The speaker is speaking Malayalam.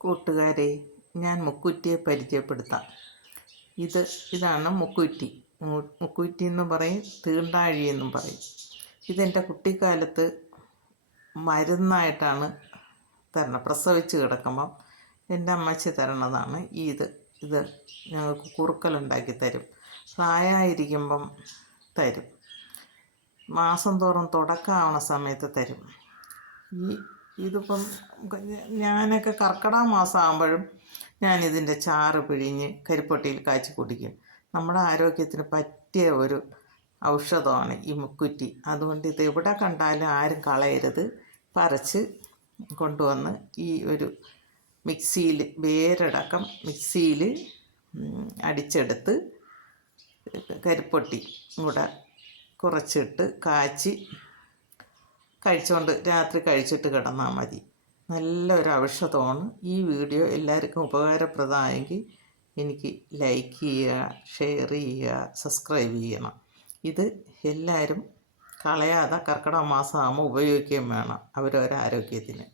കൂട്ടുകാരെ, ഞാൻ മുക്കുറ്റിയെ പരിചയപ്പെടുത്താം. ഇതാണ് മുക്കുറ്റി. മുക്കുറ്റി എന്നും പറയും, തീണ്ടാഴി എന്നും പറയും. ഇതെൻ്റെ കുട്ടിക്കാലത്ത് മരുന്നായിട്ടാണ് തരണം. പ്രസവിച്ച് കിടക്കുമ്പം എൻ്റെ അമ്മച്ചി തരണതാണ് ഇത് ഞങ്ങൾക്ക് കുറുക്കലുണ്ടാക്കി തരും. പ്രായമായിരിക്കുമ്പം തരും. മാസം തോറും തുടക്കമാവണ സമയത്ത് തരും. ഇതിപ്പം ഞാനൊക്കെ കർക്കിടക മാസം ആകുമ്പോഴും ഞാനിതിൻ്റെ ചാറ് പിഴിഞ്ഞ് കരിപ്പൊട്ടിയിൽ കാച്ചി കുടിക്കും. നമ്മുടെ ആരോഗ്യത്തിന് പറ്റിയ ഒരു ഔഷധമാണ് ഈ മുക്കുറ്റി. അതുകൊണ്ട് ഇത് എവിടെ കണ്ടാലും ആരും കളയരുത്. പറിച്ച് കൊണ്ടുവന്ന് ഈ ഒരു മിക്സിയിൽ വേരടക്കം മിക്സിയിൽ അടിച്ചെടുത്ത് കരിപ്പൊട്ടി കൂടെ കുറച്ചിട്ട് കാച്ചി രാത്രി കഴിച്ചിട്ട് കിടന്നാൽ മതി. നല്ലൊരു ഔഷധമാണ്. ഈ വീഡിയോ എല്ലാവർക്കും ഉപകാരപ്രദമായെങ്കിൽ എനിക്ക് ലൈക്ക് ചെയ്യുക, ഷെയർ ചെയ്യുക, സബ്സ്ക്രൈബ് ചെയ്യണം. ഇത് എല്ലാവരും കളയാതെ കർക്കിടക മാസം ആകുമ്പോൾ ഉപയോഗിക്കുകയും വേണം അവരവരുടെ ആരോഗ്യത്തിന്.